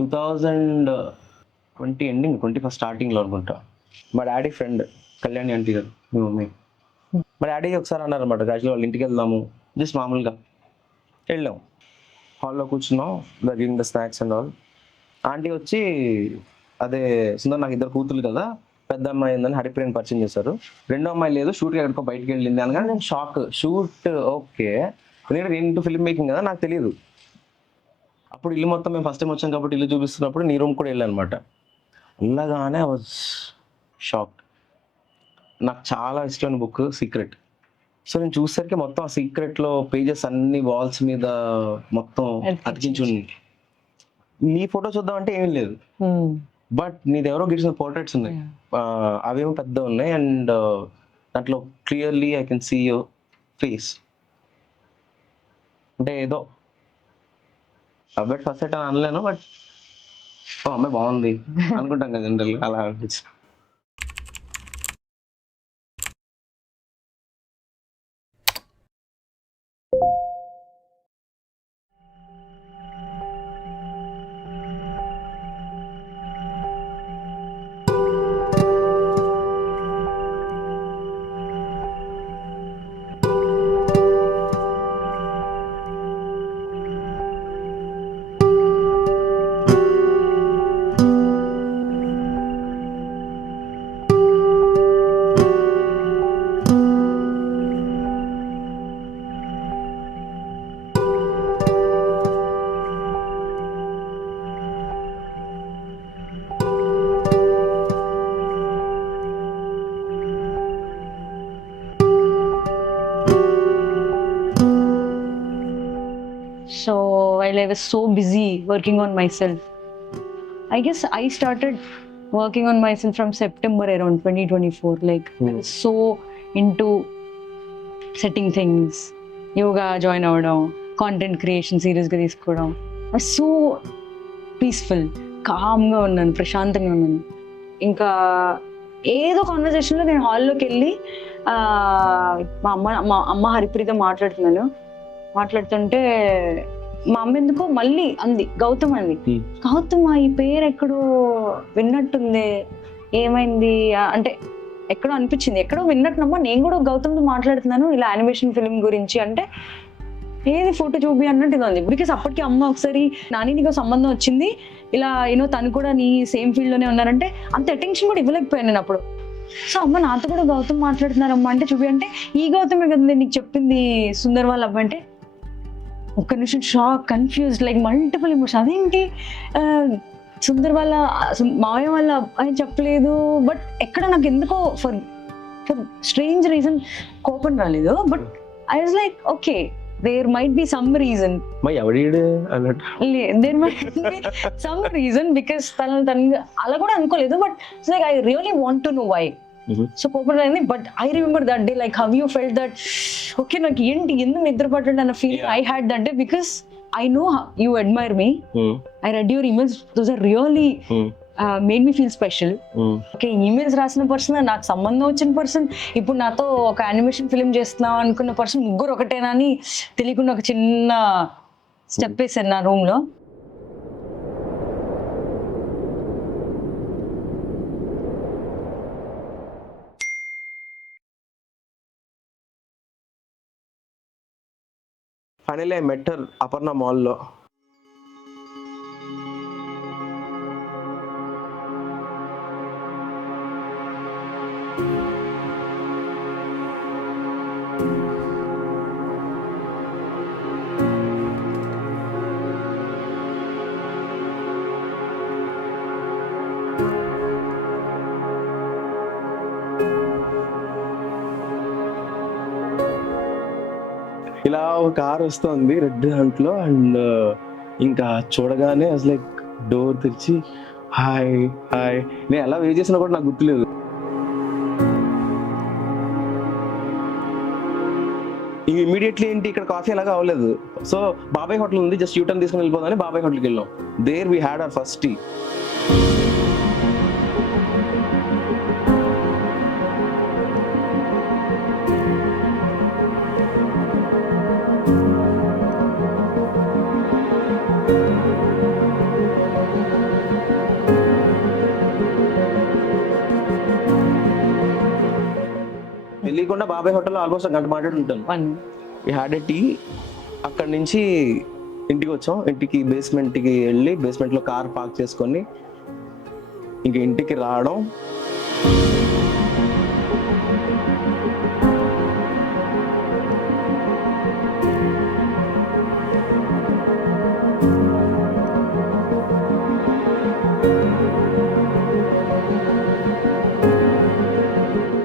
2020 ending 21 స్టార్టింగ్లో అనుకుంటా. మా డాడీ ఫ్రెండ్ కళ్యాణి ఆంటీ గారు, మీ మమ్మీ. మా డాడీ ఒకసారి అన్నారు అనమాట, యాక్చువల్లీ వాళ్ళ ఇంటికి వెళ్దాము, జస్ట్ మామూలుగా వెళ్ళాం. హాల్లో కూర్చున్నాం, giving the snacks and all. Aunty వచ్చి, అదే సుందర్ నాకు 2 కూతురు కదా, పెద్ద అమ్మాయి ఏందని హరిప్రియని పరిచయం చేశారు, రెండో అమ్మాయి లేదు షూట్కి ఎక్కడికో బయటకు వెళ్ళింది అనగానే నేను షాక్. షూట్ ఓకే, ఎందుకంటే నేను ఫిల్మ్ మేకింగ్ కదా, నాకు తెలియదు. అప్పుడు ఇల్లు మొత్తం మేము ఫస్ట్ టైం వచ్చాం కాబట్టి ఇల్లు చూపిస్తున్నప్పుడు నీ రూమ్ కూడా వెళ్ళాను అనమాట. వెళ్ళగానే వాజ్ షాక్. నాకు చాలా ఇష్టమైన బుక్ సీక్రెట్. సో నేను చూసేసరికి మొత్తం ఆ సీక్రెట్లో పేజెస్ అన్ని వాల్స్ మీద మొత్తం అతికించి ఉంది. నీ ఫోటో చూద్దాం అంటే ఏమీ లేదు, బట్ నీది ఎవరో గిడిచిన పోర్ట్రేట్స్ ఉన్నాయి, అవేమో పెద్ద ఉన్నాయి. అండ్ దాంట్లో clearly I can see your face. అంటే ఏదో అబ్బాయి ఫస్ట్ సెట్ అని అనలేను, బట్ అమ్మాయి బాగుంది అనుకుంటాం కదా జనరల్, అలా అనిపించింది. So while I was so busy working on myself, I guess I started working on myself from September around 2024. Like I was so into setting things, yoga join avadam, content creation serious ga తీసుకోవడం. I was so peaceful, calm గా ఉన్నాను, ప్రశాంతంగా ఉన్నాను. ఇంకా ఏదో కాన్వర్జేషన్లో నేను హాల్లోకి వెళ్ళి మా అమ్మ హరిప్రీతో మాట్లాడుతుంటే మా అమ్మ ఎందుకో మళ్ళీ అంది, గౌతమ్ అంది. గౌతమ్ ఈ పేరు ఎక్కడో విన్నట్టుంది, ఏమైంది అంటే ఎక్కడో అనిపించింది, ఎక్కడో విన్నట్టునమ్మా, నేను కూడా గౌతమ్తో మాట్లాడుతున్నాను ఇలా యానిమేషన్ ఫిల్మ్ గురించి అంటే, ఏది ఫోటో చూపి అన్నట్టు ఉంది. బికాస్ అప్పటికి అమ్మ ఒకసారి నాని నీకు సంబంధం వచ్చింది ఇలా తను కూడా నీ సేమ్ ఫీల్డ్ లోనే ఉన్నారంటే అంత అటెన్షన్ కూడా ఇవ్వలేకపోయాను నేను అప్పుడు. సో అమ్మ నాతో కూడా గౌతమ్ మాట్లాడుతున్నారమ్మా అంటే చూపి అంటే, ఈ గౌతమే కదా నీకు చెప్పింది సుందర్ వాళ్ళ అబ్బాయి అంటే, ఒక్క నిమిషం shock, confuse, like multiple emotion. అదేంటి సుందర్ వాళ్ళ మావయ్య వాళ్ళ అబ్బాయి చెప్పలేదు, బట్ ఎక్కడ నాకు ఎందుకో ఫర్ స్ట్రేంజ్ రీజన్ కోపం రాలేదు. But I was like okay, there might be some reason. There might be some reason because తను అలా కూడా అనుకోలేదు, but it's like I really want to know why. So కోపం అయింది. But I remember that day, like how you felt that okay నాకు ఏంటి ఎందుకు నిద్ర పట్టండి అన్న feeling I had that day, because I know you admire me. I read your emails. Those are really made me feel special. Okay, emails రాసిన person, నాకు సంబంధం వచ్చిన పర్సన్, ఇప్పుడు నాతో ఒక యానిమేషన్ ఫిల్మ్ చేస్తున్నాం అనుకున్న పర్సన్, ముగ్గురు ఒకటేనా అని తెలియకుండా ఒక చిన్న స్టెప్ వేసాను నా రూమ్లో. Finally I met her Aparna మాల్లో. ఇలా ఒక కార్ వస్తుంది రెడ్ దాంట్లో, అండ్ ఇంకా చూడగానే అసలు లైక్ డోర్ తెరిచి హాయ్ హాయ్, నేను ఎలా వెయిట్ చేసినా కూడా నాకు గుర్తులేదు. ఇమీడియట్లీ ఏంటి ఇక్కడ కాఫీ అలాగా అవ్వలేదు. సో బాబాయ్ హోటల్ ఉంది, జస్ట్ యూటర్న్ తీసుకుని వెళ్ళిపోదామని బాబాయ్ హోటల్కి వెళ్ళాం. There we had our first tea. అనుకోకుండా బాబాయ్ హోటల్లో ఆల్మోస్ట్ గంట మాట్లాడి ఉంటాను. ఈ హ్యాడ్ ఎ టీ. అక్కడి నుంచి ఇంటికి వచ్చాం. ఇంటికి బేస్మెంట్కి వెళ్ళి బేస్మెంట్లో కార్ పార్క్ చేసుకొని ఇంక ఇంటికి రావడం.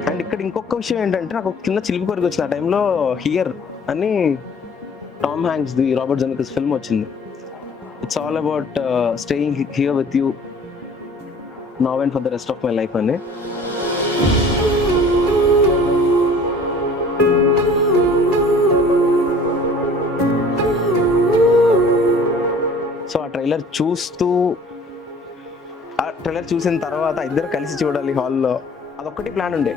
అండ్ ఇక్కడ ఇంకొక విషయం ఏంటంటే నాకు ఒక చిన్న చిలిపి కోరిక వచ్చింది. ఆ టైంలో హియర్ అని Tom Hanks the Robert Zemeckis film వచ్చింది. It's all about staying here with you now and for the rest of my life అని. సో ఆ ట్రైలర్ చూసిన తర్వాత ఇద్దరు కలిసి చూడాలి హాల్లో, అదొక్కటి ప్లాన్ ఉండే.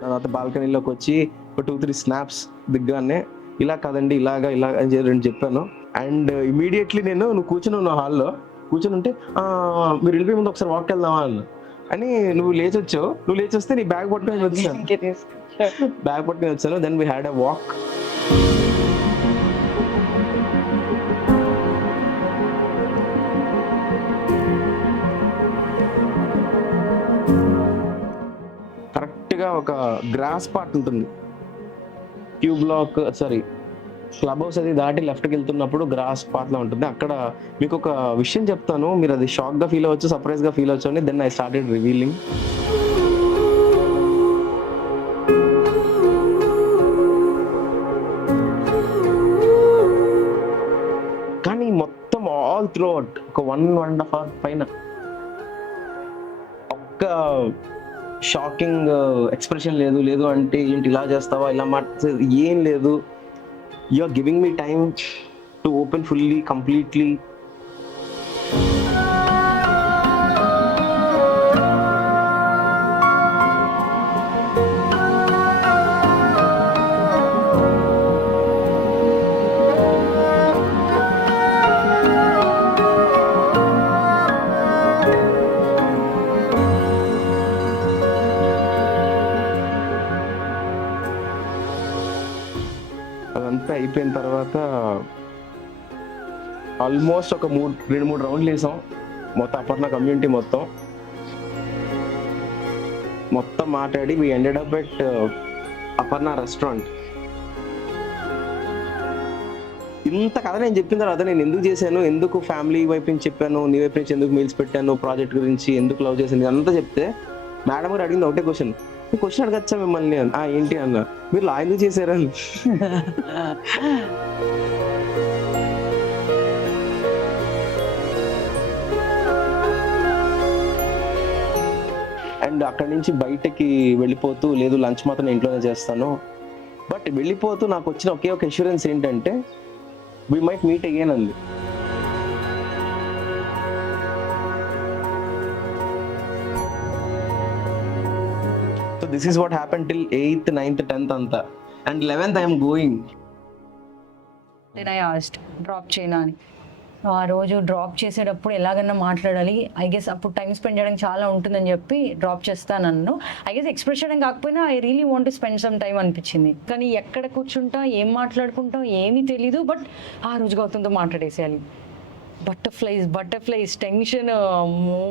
తర్వాత బాల్కనీలోకి వచ్చి ఒక 2-3 స్నాప్స్ దిగ్గానే ఇలా కదండి ఇలా అని రెండు చెప్పాను. అండ్ ఇమీడియట్లీ నువ్వు కూర్చుని ఉన్న హాల్లో కూర్చొని ఉంటే మీరు వెళ్ళిపోయే ముందు ఒకసారి వాక్ వెళ్దామా అన్న అని నువ్వు లేచి వస్తే నీ బ్యాగ్ పట్టుకొని వచ్చాను. Then we had a walk. కరెక్ట్గా ఒక గ్రాస్ పార్ట్ ఉంటుంది, క్లబ్ హౌస్ అది దాటి లెఫ్ట్కి వెళ్తున్నప్పుడు గ్రాస్ పార్ట్లో ఉంటుంది. అక్కడ మీకు ఒక విషయం చెప్తాను, మీరు అది షాక్గా ఫీల్ అవ్వచ్చు, సర్ప్రైజ్గా ఫీల్ అవ్వచ్చు అని. Then I started revealing. కానీ మొత్తం ఆల్ త్రూ అవుట్ ఒక 1.5 hours పైన ఒక్క షాకింగ్ ఎక్స్ప్రెషన్ లేదు అంటే ఏంటి ఇలా చేస్తావా ఇలా ఏం లేదు. You are giving me time to open fully completely. అదంతా అయిపోయిన తర్వాత ఆల్మోస్ట్ ఒక 2-3 రౌండ్లు వేసాం మొత్తం అపర్ణ కమ్యూనిటీ మొత్తం మాట్లాడి we ended up at Aparna restaurant. ఇంత కథ నేను చెప్పిన తర్వాత నేను ఎందుకు చేశాను, ఎందుకు ఫ్యామిలీ వైపు నుంచి చెప్పాను, నీ వైపు నుంచి ఎందుకు మీల్స్ పెట్టాను, ప్రాజెక్ట్ గురించి ఎందుకు లవ్ చేశాను అంతా చెప్తే మేడం గారు అడిగింది ఒకటే క్వశ్చన్ అడగచ్చా మిమ్మల్ని ఏంటి అన్న, మీరు లా ఎందుకు చేశారని. అండ్ అక్కడి నుంచి బయటకి వెళ్ళిపోతూ లేదు లంచ్ మాత్రం ఇంట్లోనే చేస్తాను, బట్ వెళ్ళిపోతూ నాకు వచ్చిన ఒకే ఒక అష్యూరెన్స్ ఏంటంటే we might meet again అంది. So this is what happened till 8th, 9th, 10th అంతా. And 11th I am going. Then I asked drop చేయనా అని. ఆ రోజు డ్రాప్ చేసేటప్పుడు ఎలాగన్నా మాట్లాడాలి, ఐ గెస్ అప్పుడు టైం స్పెండ్ చేయడానికి చాలా ఉంటుందని చెప్పి డ్రాప్ చేస్తాను. ఐ గెస్ ఎక్స్ప్రెస్ చేయడం కాకపోయినా I really want to spend some time అనిపించింది. కానీ ఎక్కడ కూర్చుంటా ఏం మాట్లాడుకుంటాం ఏమీ తెలీదు, బట్ ఆ రోజు గౌతమ్తో మాట్లాడేసేయాలి. బటర్ఫ్లైస్ టెన్షన్ అమ్మో.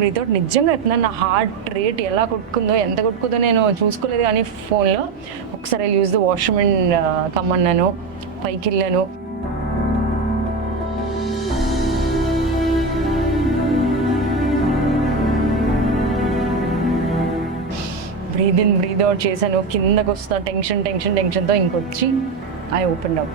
బ్రీత్ అవుట్ నిజంగా చెప్తున్నాను, నా హార్ట్ రేట్ ఎలా కొట్టుకుందో ఎంత కొట్టుకుందో నేను చూసుకోలేదు. కానీ ఫోన్లో ఒకసారి యూజ్ ద వాష్రూమ్ అండ్ కమ్మన్నాను, పైకి వెళ్ళాను. బ్రీత్ అవుట్ చేశాను, కిందకు వస్తా టెన్షన్తో ఇంకొచ్చి ఐ ఓపెన్ అప్.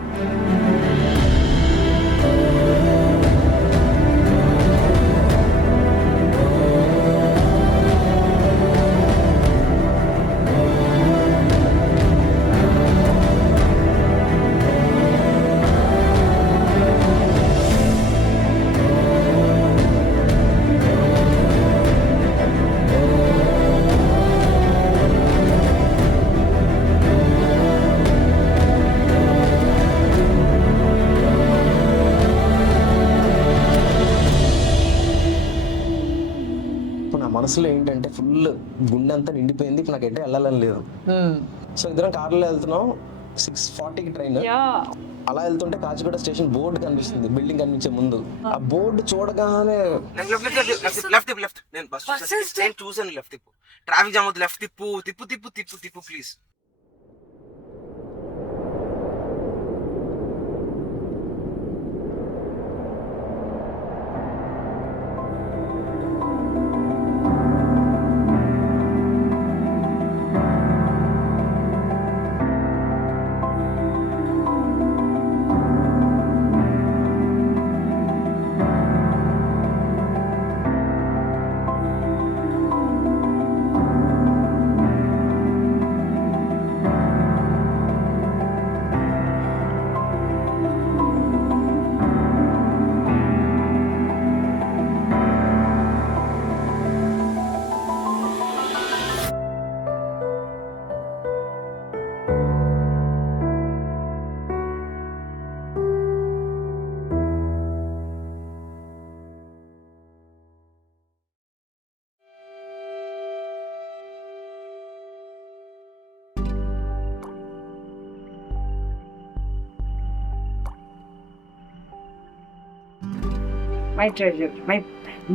మనసులో ఏంటంటే ఫుల్ గుండె అంతా నిండిపోయింది, ఇప్పుడు నాకు ఎటే వెళ్ళాలని లేదు. సో ఇద్దరం కార్లో వెళ్తున్నాం, 6:40కి ట్రైన్. అలా వెళ్తుంటే కాచిగూడ స్టేషన్ బోర్డు కనిపిస్తుంది, బిల్డింగ్ కనిపించే ముందు. ఆ బోర్డు చూడగానే లెఫ్ట్ నేను బస్ స్టాండ్ చూసాను, లెఫ్ట్ తిప్పు, ట్రాఫిక్ జామ్ అవుతుంది, left Tippu Tippu Tippu Tippu Tippu please. My treasure,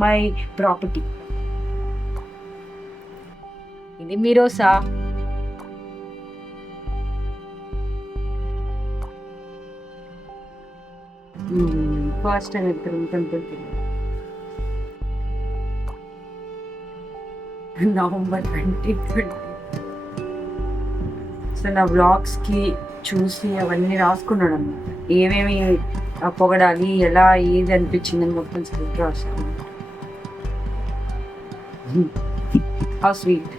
my property. ఇది మీరోసా? ఫస్ట్ టైం ఇద్దరు టెంపుల్ నవంబర్ 2020. సో నా వ్లాగ్స్కి చూసి అవన్నీ రాసుకున్నాడు అన్నమాట, ఏమేమి పొగడాలి, ఎలా ఏది అనిపించిందని మొత్తం స్క్రిప్ట్ రాసుకున్నాడు. How sweet.